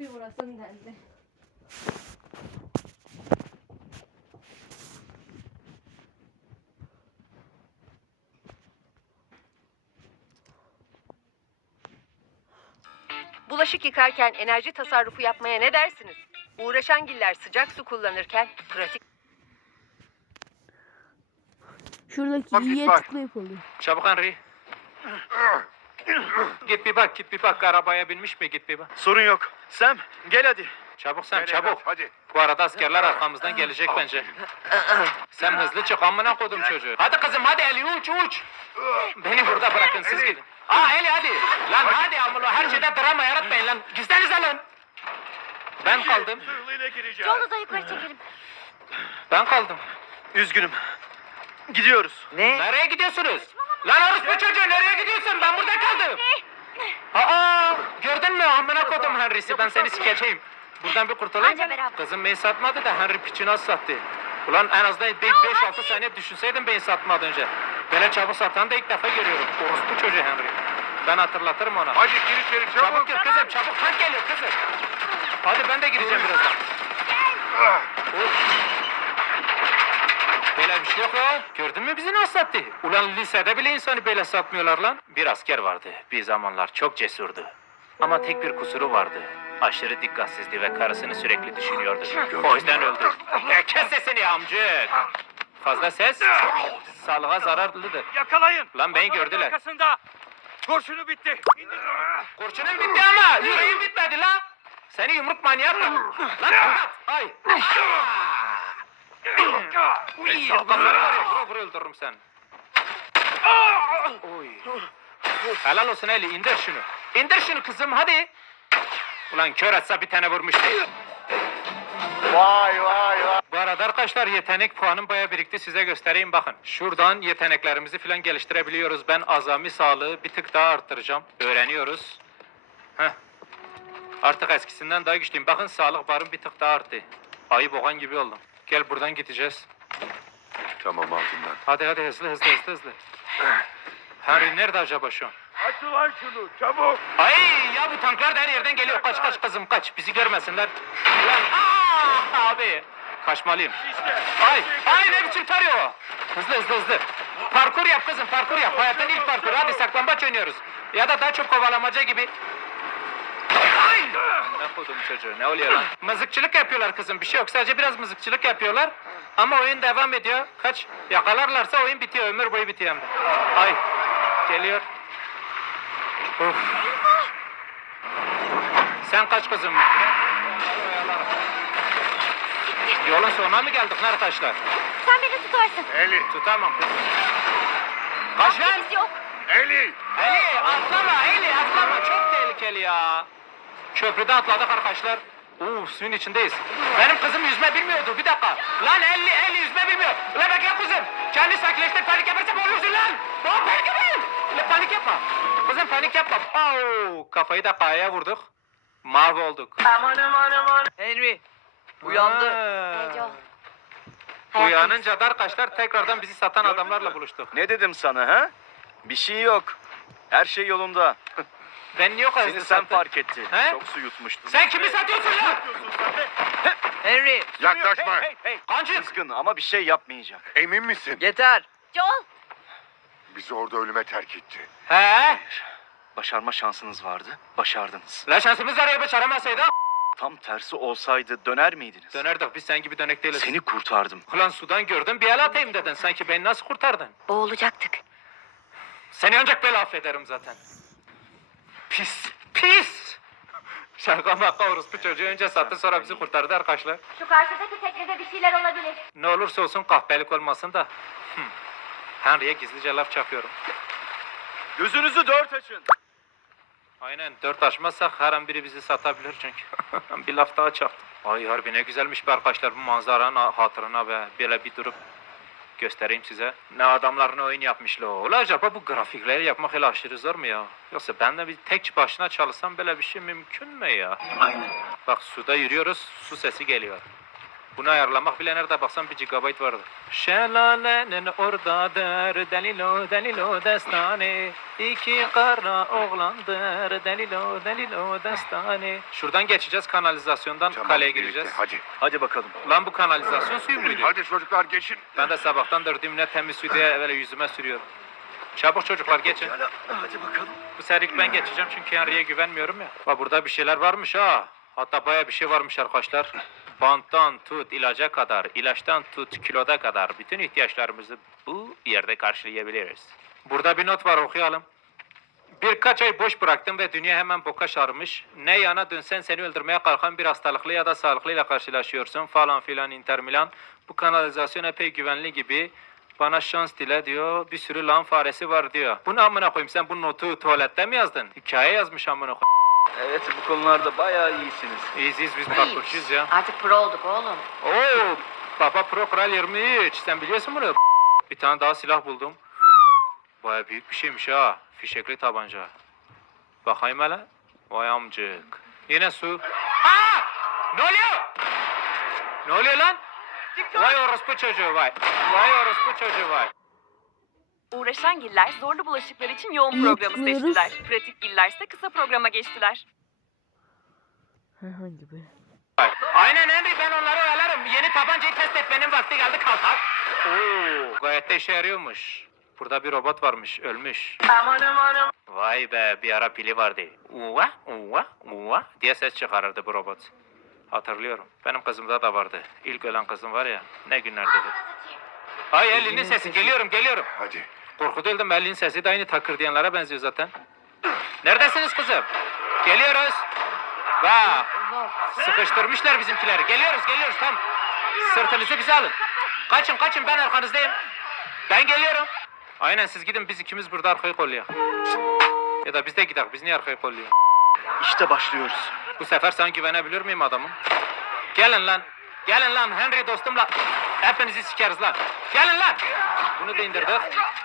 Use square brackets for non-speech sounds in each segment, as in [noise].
Bir vurasın geldi. Bulaşık yıkarken enerji tasarrufu yapmaya ne dersiniz? Uğraşan giller sıcak su kullanırken pratik Şuradaki Bak, iyiye bak. tıklayıp oluyor. Çabuk Henry. Git bir bak, git bir bak. Arabaya binmiş mi? Git bir bak. Sorun yok. Sam gel hadi. Çabuk Sam, Gel çabuk. evlat, hadi. Bu arada askerler arkamızdan gelecek bence. Sen hızlı çık, amına kodum çocuğu. Hadi kızım, hadi Eli uç, uç. Beni burada bırakın, siz gidin. Aa Eli hadi. Lan hadi amına, her şeyde drama yaratmayın lan. Gizlenize lan. Ben kaldım, Zırhlıyla gireceğim. Yolu da yukarı çekelim. ben kaldım. Üzgünüm. Gidiyoruz. Nereye gidiyorsunuz? Lan orospu çocuğu nereye gidiyorsun? Ben burada kaldım. Aa, gördün mü amına kodum Henry'si ben seni sikeceğim. Buradan bir kurtulayım. Anca beraber. Kızım beni satmadı da Henry piçi nasıl sattı? Ulan en azından 5-6 saniye düşünseydim beni satmadan önce. Böyle çabuk satan da ilk defa görüyorum. Orospu çocuğu Henry. Ben hatırlatırım ona. Hadi gir içeri Çabuk çabuk. gir kızım çabuk. Tank geliyor kızım. Hadi ben de gireceğim birazdan. Ah, Of. Böyle bir şey yok ya. Gördün mü bizi nasıl sattı? Ulan lisede bile insanı böyle satmıyorlar lan. Bir asker vardı. Bir zamanlar çok cesurdu. Ama tek bir kusuru vardı. Aşırı dikkatsizdi ve karısını sürekli düşünüyordu. O yüzden öldü. E, kes sesini amcık. Fazla ses sağlığa zararlıdır. Yakalayın. Lan beni gördüler. Arkasında. Kurşunu bitti. İndir onu. Kurşunun bitti ama yüreğim bitmedi la. Seni yumruk manyağı mı? Lan kapat. Ay. Uy, kafanı var ya vura vura öldürürüm sen. Oy. Helal olsun Eli indir şunu. İndir şunu kızım hadi. Ulan kör etse bir tane vurmuştu. Vay vay vay. Bu arada arkadaşlar yetenek puanım baya birikti size göstereyim bakın. Şuradan yeteneklerimizi falan geliştirebiliyoruz. Ben azami sağlığı bir tık daha arttıracağım. Öğreniyoruz. Heh. Artık eskisinden daha güçlüyüm. Bakın sağlık barım bir tık daha arttı. Ayı boğan gibi oldum. Gel buradan gideceğiz. Tamam altından. Hadi hadi hızlı hızlı hızlı hızlı. Henry nerede acaba şu an? Aç ulan şunu çabuk. Ay ya bu tanklar da her yerden geliyor. Kaç kaç kızım kaç. Bizi görmesinler. Ulan aa, abi. Kaçmalıyım. İşte. Ay, ay ne biçim tarıyor o? Hızlı hızlı hızlı. Parkur yap kızım parkur yap. Hayatın ilk parkuru. Hadi saklambaç oynuyoruz. Ya da daha çok kovalamaca gibi. Ne koydum çocuğu ne oluyor lan? Mızıkçılık yapıyorlar kızım bir şey yok. Sadece biraz mızıkçılık yapıyorlar. Ama oyun devam ediyor. Kaç? Yakalarlarsa oyun bitiyor. Ömür boyu bitiyor hem de. Ay. Geliyor. Of. Sen kaç kızım. Yolun sonuna mı geldik arkadaşlar? Sen beni tutarsın. Eli. Tutamam kızım. Kaç lan? Biz yok. Eli. Eli atlama Eli atlama çok tehlikeli ya. Köprüde atladık arkadaşlar. Oo suyun içindeyiz. Benim kızım yüzme bilmiyordu bir dakika. Lan Eli Eli yüzme bilmiyor. Ulan bekle kızım. Kendi sakinleştir panik yaparsa boğulursun lan. Lan panik yapmayın. Ulan panik yapma. Kızım panik yapma. Oo, kafayı da kayaya vurduk. Mahvolduk. Henry uyandı. Neco. Uyanınca da arkadaşlar tekrardan bizi satan adamlarla buluştuk. Ne dedim sana ha? Bir şey yok. Her şey yolunda. Ben niye o kadar Seni hızlı sen sattın? fark etti. He? Çok su yutmuştun. Sen kimi satıyorsun ya? Henry Yaklaşma. Hey, hey, hey. Kancık. Kızgın ama bir şey yapmayacak. Emin misin? yeter. Joel. Bizi orada ölüme terk etti. He? Başarma şansınız vardı. Başardınız. La şansımız var ya başaramasaydı. Tam tersi olsaydı döner miydiniz? Dönerdik biz sen gibi dönek değiliz. Seni kurtardım. Ulan sudan gördüm bir el atayım dedin. Sanki beni nasıl kurtardın? Boğulacaktık. Seni ancak böyle affederim zaten. Pis. Pis. Şaka maka orospu çocuğu önce sattı sonra bizi kurtardı arkadaşlar. Şu karşıdaki teknede bir şeyler olabilir. Ne olursa olsun kahpelik olmasın da. Henry'e gizlice laf çakıyorum. Gözünüzü dört açın. Aynen dört açmazsak her an biri bizi satabilir çünkü. [laughs] bir laf daha çaktım. Ay harbi ne güzelmiş be arkadaşlar bu manzaranın ha- hatırına be. Böyle bir durup göstereyim size. Ne adamlar ne oyun yapmışlar. Ulan acaba bu grafikleri yapmak hele aşırı zor mu ya? Yoksa ben de bir tek başına çalışsam böyle bir şey mümkün mü ya? Aynen. Bak suda yürüyoruz su sesi geliyor. Bunu ayarlamak bile nerede baksan bir gigabayt vardı. Şelalenin oradadır delilo delilo destane İki kara oğlandır delilo delilo destane Şuradan geçeceğiz kanalizasyondan Tamam, kaleye birlikte, gireceğiz. Hadi. Hadi bakalım. Lan bu kanalizasyon suyu muydu? Hadi çocuklar geçin. Ben de sabahtan dördüğümle temiz su diye böyle yüzüme sürüyorum. Çabuk çocuklar geçin. Hadi bakalım. Bu sefer ilk ben geçeceğim çünkü Henry'e güvenmiyorum ya. Bak burada bir şeyler varmış ha. Hatta baya bir şey varmış arkadaşlar. Banttan tut ilaca kadar, ilaçtan tut kiloda kadar bütün ihtiyaçlarımızı bu yerde karşılayabiliriz. Burada bir not var okuyalım. Birkaç ay boş bıraktım ve dünya hemen boka sarmış. Ne yana dönsen seni öldürmeye kalkan bir hastalıklı ya da sağlıklıyla karşılaşıyorsun falan filan inter milan. Bu kanalizasyon epey güvenli gibi. Bana şans dile diyor. Bir sürü lan faresi var diyor. Bu ne amına koyayım sen bu notu tuvalette mi yazdın? Hikaye yazmış amına koyayım. Evet bu konularda bayağı iyisiniz. İyiyiz iyiyiz biz parkurçuyuz ya. Artık pro olduk oğlum. Oo, Baba Pro Kral 23. Sen biliyorsun bunu. Bir tane daha silah buldum. Baya büyük bir şeymiş ha. Fişekli tabanca. Bakayım hele. Vay amcık. Yine su. Aa! Ne oluyor? Ne oluyor lan? Vay orospu çocuğu vay. Vay orospu çocuğu vay. Uğraşan giller zorlu bulaşıklar için yoğun Yapıyoruz. programı seçtiler. Pratik giller ise kısa programa geçtiler. Herhangi bir. Aynen Henry ben onları oyalarım. Yeni tabancayı test etmenin vakti geldi kaltak. Oo, gayet de işe yarıyormuş. Burada bir robot varmış, ölmüş. Vay be, bir ara pili vardı. Uva, uva, uva diye ses çıkarırdı bu robot. Hatırlıyorum. Benim kızımda da vardı. İlk ölen kızım var ya, ne günlerdi bu. Ay Ellin'in sesi, geliyorum, geliyorum. Hadi. Korkuda öldüm, Ellin'in sesi de aynı takır diyenlere benziyor zaten. Neredesiniz kızım? Geliyoruz. Vah, Sıkıştırmışlar bizimkileri. Geliyoruz, geliyoruz tam. Sırtınızı bize alın. Kaçın, kaçın ben arkanızdayım. Ben geliyorum. Aynen siz gidin biz ikimiz burada arkayı kollayalım. Ya da biz de gidelim. Biz niye arkayı kollayalım? İşte başlıyoruz. Bu sefer sana güvenebilir miyim adamım? Gelin lan. Gelin lan Henry dostumla. Hepinizi sikeriz lan. Gelin lan. Bunu da indirdik.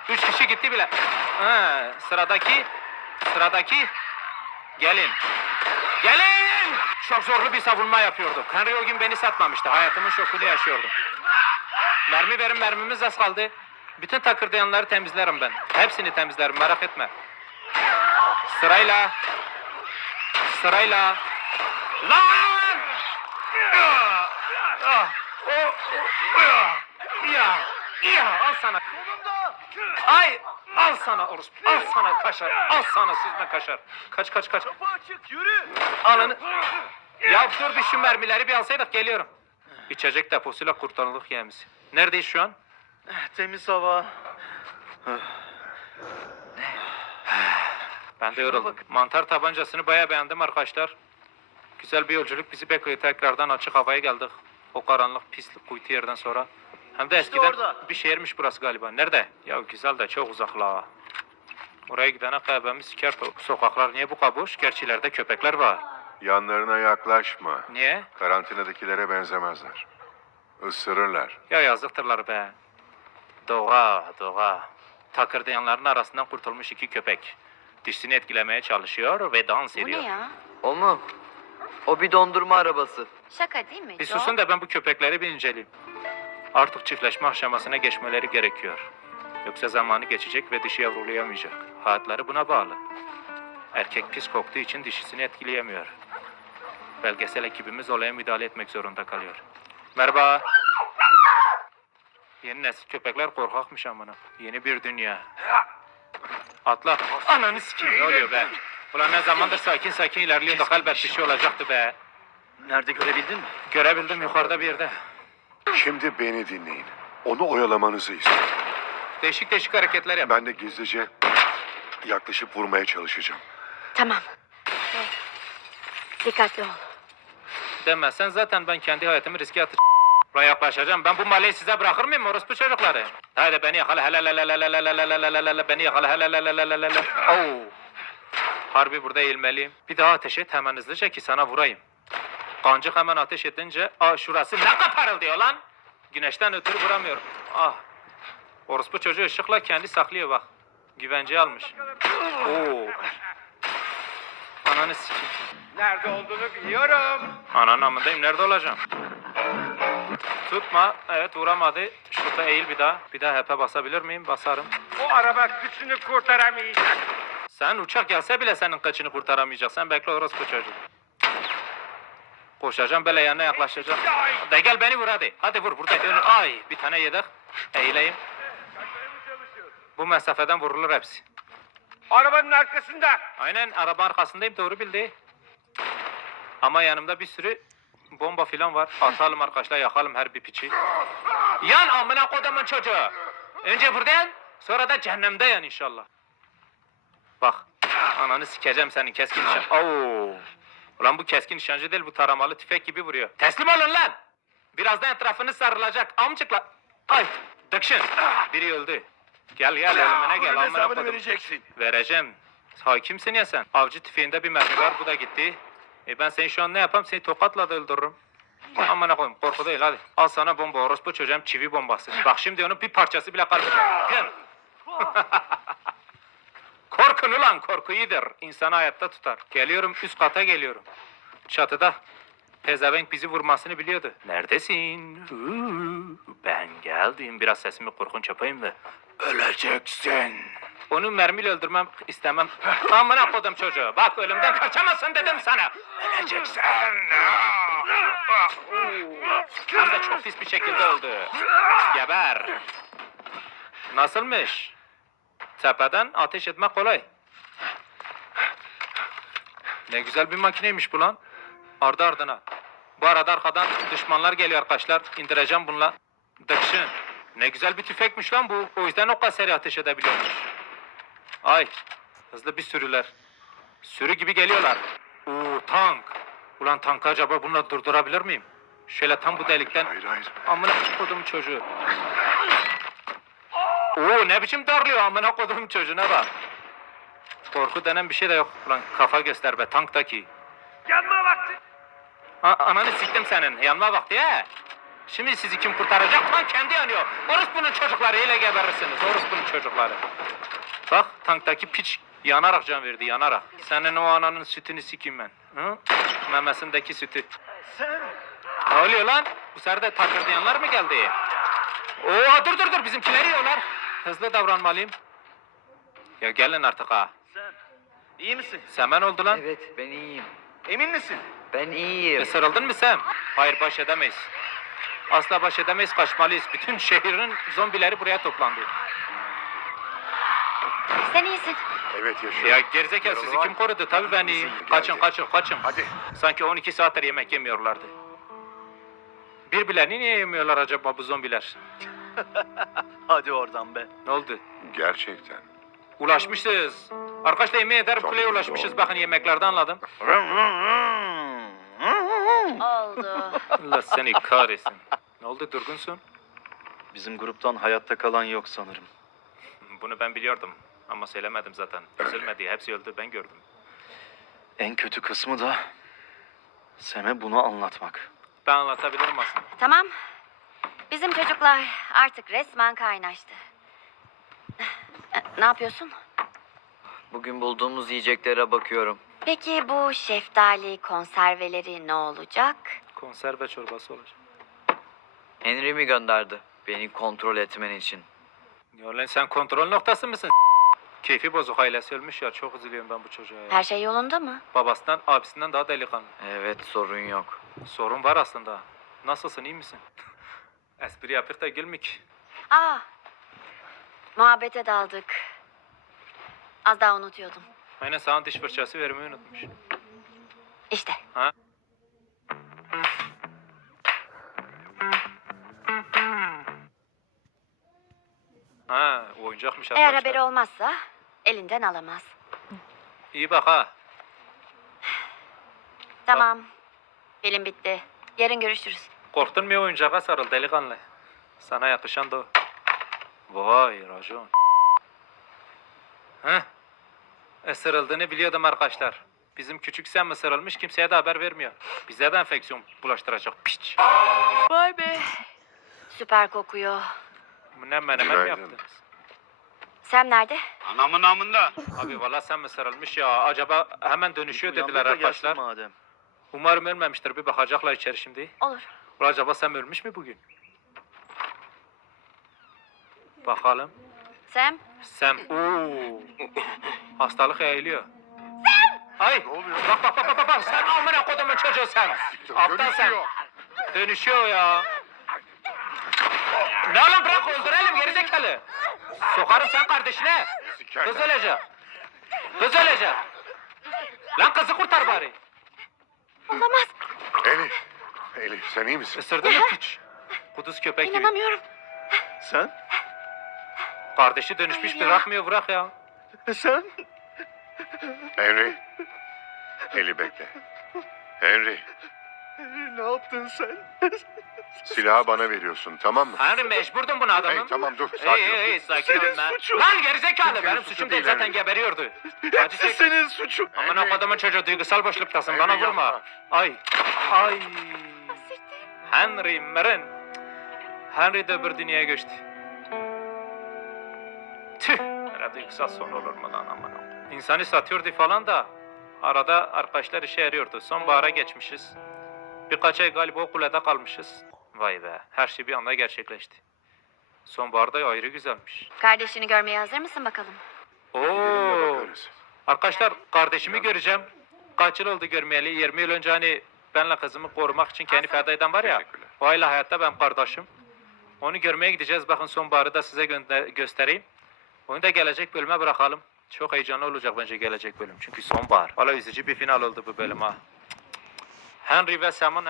Üç kişi gitti bile. Ha, sıradaki. Sıradaki. Gelin. Gelin! Çok zorlu bir savunma yapıyorduk. Henry o gün beni satmamıştı. Hayatımın şokunu yaşıyordum. Mermi verin mermimiz az kaldı. Bütün takırdayanları temizlerim ben. Hepsini temizlerim merak etme. Sırayla. Sırayla. Lan! Ya! Ah! O- o- Ya! Ya! Al sana. Ay! Al sana orospu. Al sana kaşar. Al sana süzme kaşar. Kaç kaç kaç. açık yürü. Ananı... Ya dur bir şu mermileri bir alsaydık geliyorum. İçecek deposuyla kurtarılık yeğimiz. Neredeyiz şu an? Temiz hava. Ben de yoruldum. Mantar tabancasını bayağı beğendim arkadaşlar. Güzel bir yolculuk bizi bekliyor. Tekrardan açık havaya geldik. O karanlık pislik kuytu yerden sonra. Hem de eskiden orada. bir şehirmiş burası galiba. Nerede? Ya güzel de çok uzak la. Oraya gidene kahvemiz siker. Bu Sokaklar niye bu kadar boş? Gerçi ileride köpekler var. Yanlarına yaklaşma. Niye? Karantinadakilere benzemezler. Isırırlar. Ya yazıktırlar be. Doğa, doğa. Takırdayanların arasından kurtulmuş iki köpek. Dişini etkilemeye çalışıyor ve dans Bu ediyor. ne ya? O mu? O bir dondurma arabası. Şaka değil mi? Bir susun da ben bu köpekleri bir inceleyeyim. Artık çiftleşme aşamasına geçmeleri gerekiyor. Yoksa zamanı geçecek ve dişi yavrulayamayacak. Hayatları buna bağlı. Erkek pis koktuğu için dişisini etkileyemiyor. Belgesel ekibimiz olaya müdahale etmek zorunda kalıyor. Merhaba. Yeni nesil köpekler korkakmış amına. Yeni bir dünya. Atla. Ananı sikeyim. Ne oluyor be? Ulan ne zamandır sakin sakin ilerliyorduk elbet bir şey, şey olacaktı be. Nerede görebildin mi? Görebildim yukarıda bir yerde. Şimdi beni dinleyin. Onu oyalamanızı istiyorum. Değişik değişik hareketler yap. Ben de gizlice yaklaşıp vurmaya çalışacağım. Tamam. Dikkatli ol. Demezsen zaten ben kendi hayatımı riske atacağım. Buraya yaklaşacağım. Ben bu mahalleyi size bırakır mıyım orospu çocukları? Hadi beni yakala helal helal helal helal helal helal helal beni yakala helal helal helal helal. [laughs] Oo. Harbi burada eğilmeliyim. Bir daha ateş et hemen hızlıca ki sana vurayım. Kancık hemen ateş edince aa şurası ne kaparıl diyor lan. Güneşten ötürü vuramıyorum. Ah. Orospu çocuğu ışıkla kendi saklıyor bak. Güvenceye almış. Oo. Ananı sikeyim. Nerede olduğunu biliyorum. Ananın amındayım. Nerede olacağım? Tutma. Evet vuramadı. Şurada eğil bir daha. Bir daha HP basabilir miyim? Basarım. O araba kıçını kurtaramayacak. Sen uçak gelse bile senin kaçını kurtaramayacak. Sen bekle orospu çocuğu. Koşacağım böyle yanına yaklaşacağım. De gel beni vur hadi. Hadi vur burada. Önü. Ay bir tane yedek. Eğileyim. Bu mesafeden vurulur hepsi. Arabanın arkasında. Aynen araba arkasındayım doğru bildi. Ama yanımda bir sürü bomba filan var. Atalım arkadaşlar yakalım her bir piçi. Yan amına kodumun çocuğu. Önce burada yan sonra da cehennemde yan inşallah. Bak ananı sikeceğim senin keskin nişan. Oo. Ulan bu keskin nişancı değil bu taramalı tüfek gibi vuruyor. Teslim olun lan. Birazdan etrafını sarılacak amcıkla. Ay dıkşın. Biri öldü. Gel gel ölümüne gel Bunun amına hesabını kodum. vereceksin. Vereceğim. Hakimsin ya sen. Avcı tüfeğinde bir mermi var bu da gitti. E ben seni şu an ne yapayım? Seni tokatla da öldürürüm. Aman koyayım korku değil hadi. Al sana bomba orospu çocuğum çivi bombası. Bak şimdi onun bir parçası bile kalmayacak. Gel. [laughs] Korkun ulan korku iyidir. İnsanı hayatta tutar. Geliyorum üst kata geliyorum. Çatıda. Pezevenk bizi vurmasını biliyordu. Neredesin? Ben geldim. Biraz sesimi korkunç yapayım da. Öleceksin. Onu mermiyle öldürmem istemem. [laughs] Amına kodum çocuğu. Bak ölümden kaçamazsın dedim sana. Öleceksin. Hem de çok pis bir şekilde öldü. Geber. Nasılmış? Tepeden ateş etmek kolay. Ne güzel bir makineymiş bu lan. Ardı ardına. Bu arada arkadan düşmanlar geliyor arkadaşlar. İndireceğim bununla. Dıkşın. Ne güzel bir tüfekmiş lan bu. O yüzden o kadar seri ateş edebiliyormuş. Ay. Hızlı bir sürüler. Sürü gibi geliyorlar. Oo tank. Ulan tankı acaba bununla durdurabilir miyim? Şöyle tam bu delikten Hayır hayır. Amına kodum çocuğu. Oo ne biçim darlıyor amına kodum çocuğuna bak. Korku denen bir şey de yok. Ulan kafa göster be tanktaki. Yanma vakti. A- ananı siktim senin. Yanma vakti he. Şimdi sizi kim kurtaracak? Tank kendi yanıyor. Orospu'nun çocukları ile geberirsiniz. Orospu'nun çocukları. Bak tanktaki piç yanarak can verdi yanarak. Senin o ananın sütünü sikeyim ben. Hı? Memesindeki sütü. Sen. Ne oluyor lan? Bu sefer de takırdayanlar mı geldi? Oo dur dur dur bizimkileri yiyorlar. Hızlı davranmalıyım. Ya gelin artık ha. Sen. İyi misin? Semen oldu lan. Evet ben iyiyim. Emin misin? Ben iyiyim. Isırıldın mı sen? Hayır baş edemeyiz. Asla baş edemeyiz kaçmalıyız. Bütün şehrin zombileri buraya toplandı. Sen iyisin. Evet yaşıyor. Ya gerizekalı sizi kim korudu? Tabii ben iyiyim. Kaçın kaçın kaçın. Hadi. Sanki 12 saattir yemek yemiyorlardı. Birbirlerini niye yemiyorlar acaba bu zombiler? [laughs] Hadi oradan be. Ne oldu? Gerçekten. Ulaşmışız. Arkadaşlar yemeğe eder Çok kuleye ulaşmışız. oldu. Bakın yemeklerde anladım. Oldu. Allah seni kahretsin. Ne oldu durgunsun? Bizim gruptan hayatta kalan yok sanırım. Bunu ben biliyordum. Ama söylemedim zaten. Üzülmedi. Hepsi öldü. Ben gördüm. En kötü kısmı da Sem'e bunu anlatmak. Ben anlatabilirim aslında. tamam. Bizim çocuklar artık resmen kaynaştı. Ne yapıyorsun? Bugün bulduğumuz yiyeceklere bakıyorum. Peki bu şeftali konserveleri ne olacak? Konserve çorbası olacak. Henry mi gönderdi? Beni kontrol etmen için. Ya lan sen kontrol noktası mısın? Keyfi bozuk ailesi ölmüş ya. Çok üzülüyorum ben bu çocuğa ya. Her şey yolunda mı? Babasından, abisinden daha delikanlı. Evet sorun yok. Sorun var aslında. Nasılsın, iyi misin? Espri yapıp da gülmük. Aa, muhabbete daldık. Az daha unutuyordum. Aynen sana diş fırçası vermeyi unutmuş. İşte. Ha, oyuncakmış Eğer arkadaşlar. haberi olmazsa elinden alamaz. İyi bak ha. Tamam. Film bitti. Yarın görüşürüz. Korktun mu oyuncağa sarıl delikanlı. Sana yakışan da o. Vay racon. Heh. Isırıldığını biliyordum arkadaşlar. Bizim küçük sen ısırılmış kimseye de haber vermiyor. Bize de enfeksiyon bulaştıracak piç. Vay be. Süper kokuyor. Bu ne menemen mi Günaydın. yaptınız? Sam nerede? Anamın amında. Abi valla sen mi sarılmış ya? Acaba hemen dönüşüyor dediler arkadaşlar. Madem. Umarım ölmemiştir. Bir bakacaklar içeri şimdi. Olur. Acaba Sam ölmüş mü bugün? Bakalım. Sam, Sam. Oo. [laughs] Hastalık yayılıyor. Ay. Ne oluyor? Bak bak bak bak bak. Sen amına kodumun çocuğu sen. Aptal sen. Dönüşüyor. Ya. Ne lan bırak öldürelim gerizekalı. Sokarım sen kardeşine. Kız ölecek. Kız ölecek. Lan kızı kurtar bari. olamaz. Elif. Elif sen iyi misin? Isırdı mı piç? Kuduz köpek gibi. İnanamıyorum. Sen? Kardeşi dönüşmüş Hayır ya. bırakmıyor bırak ya. Sen? Henry. Eli bekle. Henry. Ne yaptın sen? Silahı bana veriyorsun tamam mı? Henry mecburdun bunu adamım. Hey tamam dur. Sakin ol. hey sakin ol Senin lan. suçun. Lan gerizekalı benim suçum değil, değil zaten Henry. geberiyordu. Acı Hepsi çek. senin suçun. Aman Henry. akadımın çocuğu duygusal boşluktasın Henry, bana vurma. yapma. Ay. Ay. Henry Meren. Henry de bir dünyaya göçtü. Tüh. Böyle duygusal son olur mu lan aman. İnsanı satıyordu falan da arada arkadaşlar işe yarıyordu. Sonbahara geçmişiz. Birkaç ay galiba o kulede kalmışız. Vay be her şey bir anda gerçekleşti. Sonbaharda ayrı güzelmiş. Kardeşini görmeye hazır mısın bakalım? Oo. bakarız. Arkadaşlar kardeşimi göreceğim. Kaç yıl oldu görmeyeli? 20 yıl önce hani benle kızımı korumak için kendi feda eden var ya. O aile hayatta ben kardeşim. Onu görmeye gideceğiz. Bakın sonbaharı da size göstereyim. Onu da gelecek bölüme bırakalım. Çok heyecanlı olacak bence gelecek bölüm. Çünkü sonbahar. Valla üzücü bir final oldu bu bölüm ha. Henry ve Sam'ın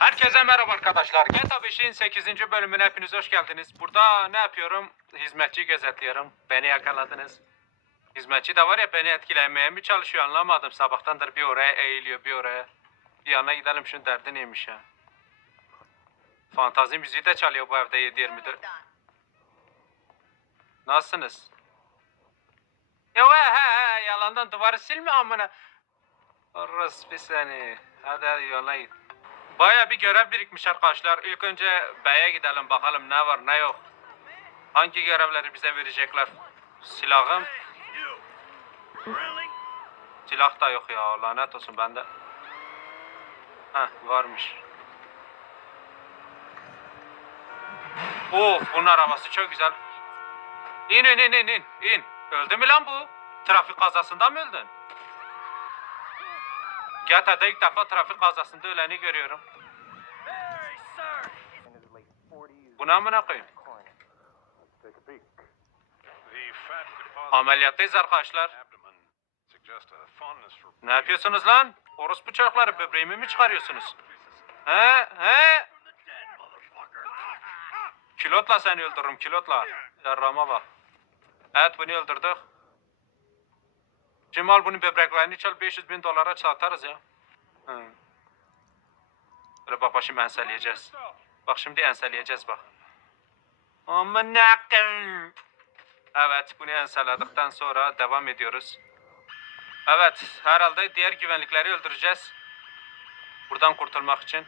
Herkese merhaba arkadaşlar. GTA 5'in 8. bölümüne hepiniz hoş geldiniz. Burada ne yapıyorum? Hizmetçi gözetliyorum. Beni yakaladınız. Hizmetçi de var ya beni etkilemeye mi çalışıyor anlamadım. Sabahtandır bir oraya eğiliyor bir oraya. Bir yana gidelim şunun derdi neymiş ya. Fantazi müziği de çalıyor bu evde 7-24. Nasılsınız? He he he yalandan duvarı silme amına. Orası bir seni. Hadi hadi yola git. Baya bir görev birikmiş arkadaşlar. İlk önce B'ye gidelim bakalım ne var ne yok. Hangi görevleri bize verecekler? Silahım. Silah da yok ya lanet olsun bende. Heh varmış. Of bunun arabası çok güzel. İn in in in in. Öldü mü lan bu? Trafik kazasında mı öldün? GTA'da ilk defa trafik kazasında öleni görüyorum. Buna amına koyayım. Ameliyattayız arkadaşlar. Ne yapıyorsunuz lan? Orospu çocukları böbreğimi mi çıkarıyorsunuz? He he. Kilotla seni öldürürüm kilotla. Yarrama bak. Evet bunu öldürdük. Cemal bunun böbreklerini çal 500 bin dolara satarız ya. Hı. Böyle bak şimdi enseleyeceğiz. Bak şimdi enseleyeceğiz bak. Aman nakım. Evet bunu enseledikten sonra devam ediyoruz. Evet herhalde diğer güvenlikleri öldüreceğiz. Buradan kurtulmak için.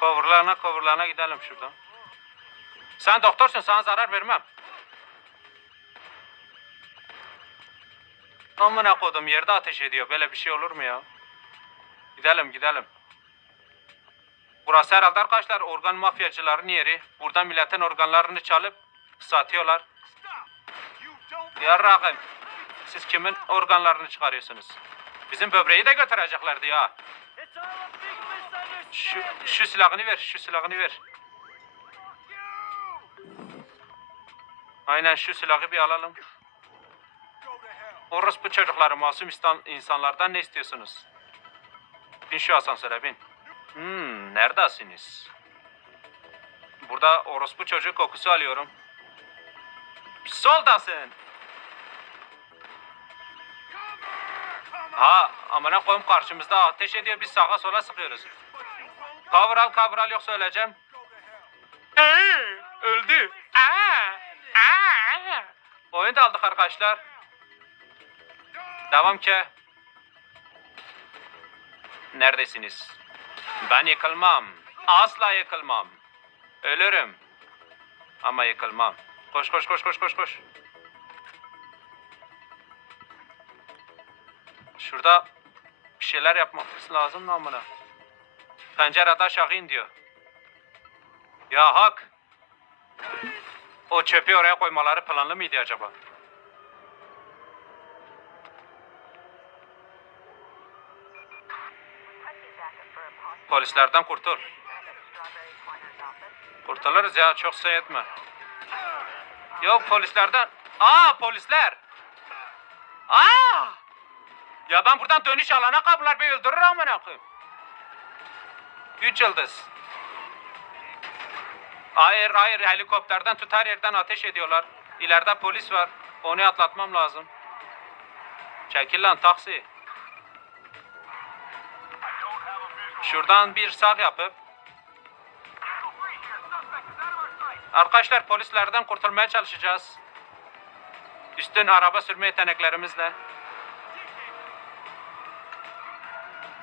Kovurlarına kovurlarına gidelim şuradan. Sen doktorsun sana zarar vermem. Amına kodum yerde ateş ediyor. Böyle bir şey olur mu ya? Gidelim gidelim. Burası herhalde arkadaşlar organ mafyacıların yeri. Burada milletin organlarını çalıp satıyorlar. Yarrakım. Siz kimin organlarını çıkarıyorsunuz? Bizim böbreği de götüreceklerdi ya. Şu, şu silahını ver, şu silahını ver. Aynen şu silahı bir alalım. Orospu çocukları masum istan- insanlardan ne istiyorsunuz? Bin şu asansöre bin. Hmm, neredesiniz? Burada orospu çocuk kokusu alıyorum. Soldasın. Ha, amına koyayım karşımızda ateş ediyor biz sağa sola sıkıyoruz. Kavral kavral yoksa öleceğim. Ee, öldü. Aa, aa. Oyun da aldık arkadaşlar. Devam ki. Neredesiniz? Ben yıkılmam. Asla yıkılmam. Ölürüm. Ama yıkılmam. Koş koş koş koş koş koş. Şurada bir şeyler yapmamız lazım lan buna. Pencerede aşağı in diyor. Ya hak. O çöpü oraya koymaları planlı mıydı acaba? Polislerden kurtul. Kurtuluruz ya çok şey etme. Yok polislerden. Aa polisler. Aa! Ya ben buradan dönüş alana kapılar bir öldürür amına koyayım. Üç yıldız. Hayır hayır helikopterden tutar yerden ateş ediyorlar. İleride polis var. Onu atlatmam lazım. Çekil lan taksi. Şuradan bir sağ yapıp Arkadaşlar polislerden kurtulmaya çalışacağız. Üstün araba sürme yeteneklerimizle.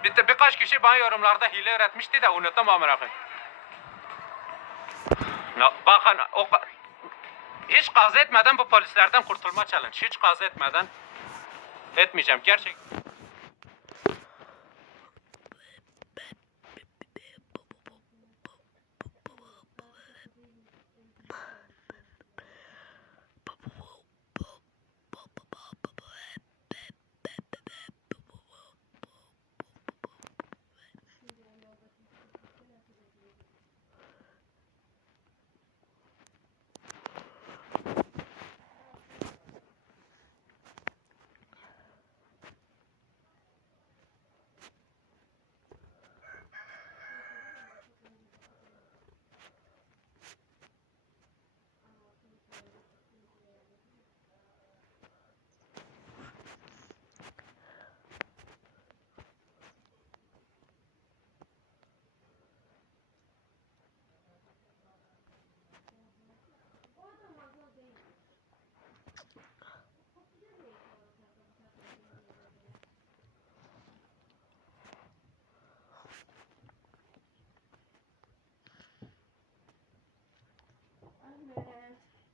Bir de birkaç kişi bana yorumlarda hile öğretmişti de unuttum amına koyayım. Ya bakın o hiç gaz etmeden bu polislerden kurtulma challenge. Hiç gaz etmeden etmeyeceğim gerçek.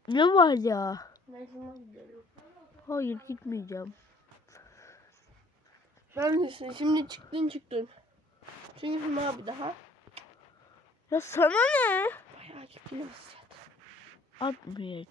Ne var ya? Hayır gitmeyeceğim. Neredesin? Şimdi çıktın çıktın. Film abi daha. Ya sana ne? Bayağı gittiniz zaten. Atmayacağım.